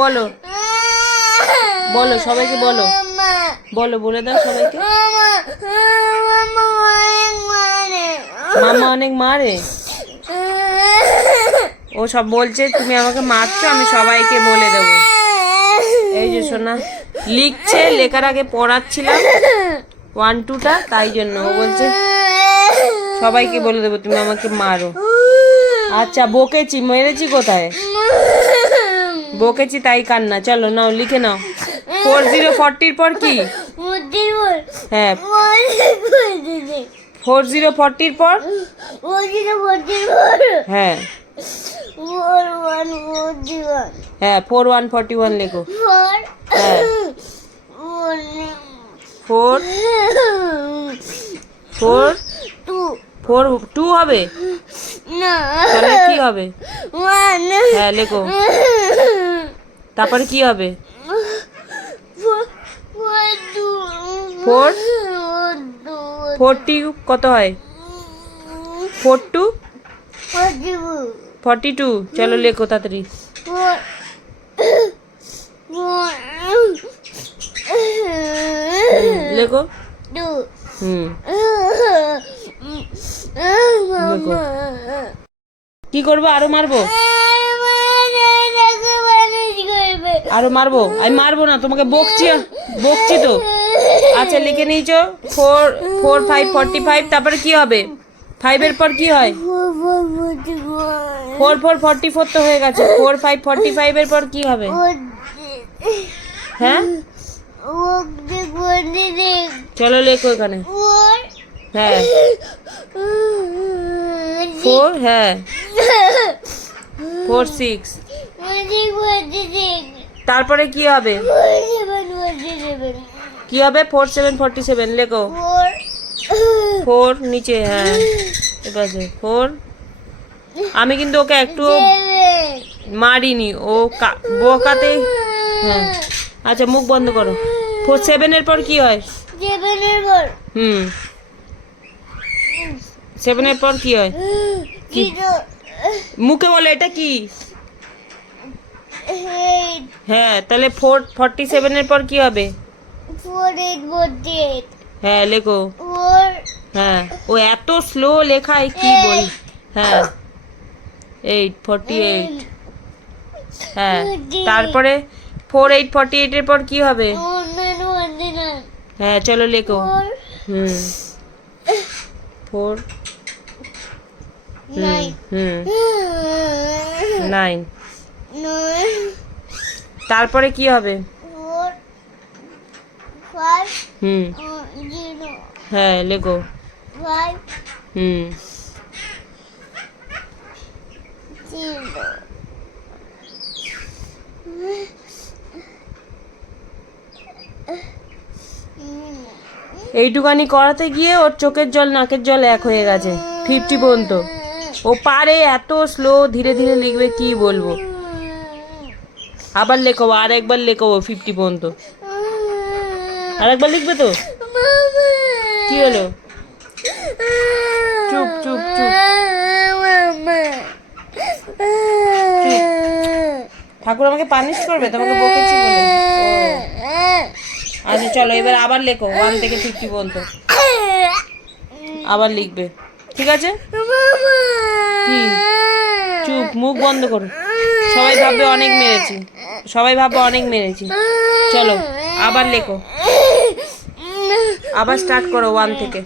বলো। বলো, সবাইকে বলো। বলো, বলে দাও সবাইকে। মামা অনেক মারে। ও সব বলছে, তুমি আমাকে মারছো, আমি সবাইকে বলে দেবো। এই যে শোনা লিখছে, লেখার আগে পড়াচ্ছিলাম। ওয়ান টুটা তাই জন্য ও বলছে, সবাইকে বলে দেবো, তুমি আমাকে মারো। আচ্ছা বকেছি, মেরেছি কোথায়? বকেছি তাই কান্না। চলো নাও লিখে নাও। ফোর জিরো ফর্টির পর কি? হ্যাঁ। ফোর জিরো ফর্টির পর? হ্যাঁ। হ্যাঁ ফোর ওয়ান ফর্টি ওয়ান লেখো হ্যাঁ। ফোর ফোর ফোর টু হবে? তাহলে কি হবে? হ্যাঁ লেখো। তারপরে কি হবে? ফোর? ফোর টি কত হয়? ফোর টু ফর্টি টু চলো লেখো তাড়াতাড়ি। লেখো। হুম। কি করব আরও মারবো আরও মারবো আমি মারবো না তোমাকে বকছি বকছি তো আচ্ছা লিখে নিয়েছো four four five forty five তারপরে কি হবে ফাইভের পর কি হয় ফোর ফোর ফর্টি ফোর তো হয়ে গেছে ফোর ফাইভ ফর্টি ফাইভের পর কি হবে হ্যাঁ চলো লেখো এখানে হ্যাঁ ফোর হ্যাঁ। ফোর সিক্স তারপরে কি হবে? কি হবে? ফোর সেভেন ফর্টি সেভেন লেখো। ফোর নিচে হ্যাঁ। এপাশে ফোর আমি কিন্তু ওকে একটু মারিনি। ও বোকাতে হ্যাঁ। আচ্ছা মুখ বন্ধ করো। ফোর সেভেনের পর কি হয়? হুম। সেভেনের পর কি হয়? মুখে বলো এটা কি? হ্যাঁ তাহলে ফোর ফর্টি সেভেনের পর কি হবে? হ্যাঁ লেখো। হ্যাঁ ও এত স্লো লেখায়, কি বল? হ্যাঁ। এইট ফর্টি এইট হ্যাঁ তারপরে ফোর এইট ফর্টি এইটের পর কি হবে? হ্যাঁ চলো লেখো। হুম। ফোর নাইন তারপরে কি হবে? হুম হ্যাঁ লেখো হুম এইটুকানি করাতে গিয়ে ওর চোখের জল নাকের জল এক হয়ে গেছে ফিফটি পর্যন্ত। ও পারে এত স্লো ধীরে ধীরে লিখবে, কি বলব? আবার লেখো, আর একবার লেখো ফিফটি পর্যন্ত। আর একবার লিখবে তো? কি হলো? চুপ চুপ চুপ। ঠাকুর আমাকে পানিশ করবে, তোমাকে বকেছি বলে। আচ্ছা চলো, এবার আবার লেখো ওয়ান থেকে ফিফটি পর্যন্ত। আবার লিখবে। ঠিক আছে? মুখ বন্ধ করো। সবাই ভাববে অনেক মেরেছি। সবাই ভাববে অনেক মেরেছি। চলো, আবার লেখো। আবার স্টার্ট করো ওয়ান থেকে।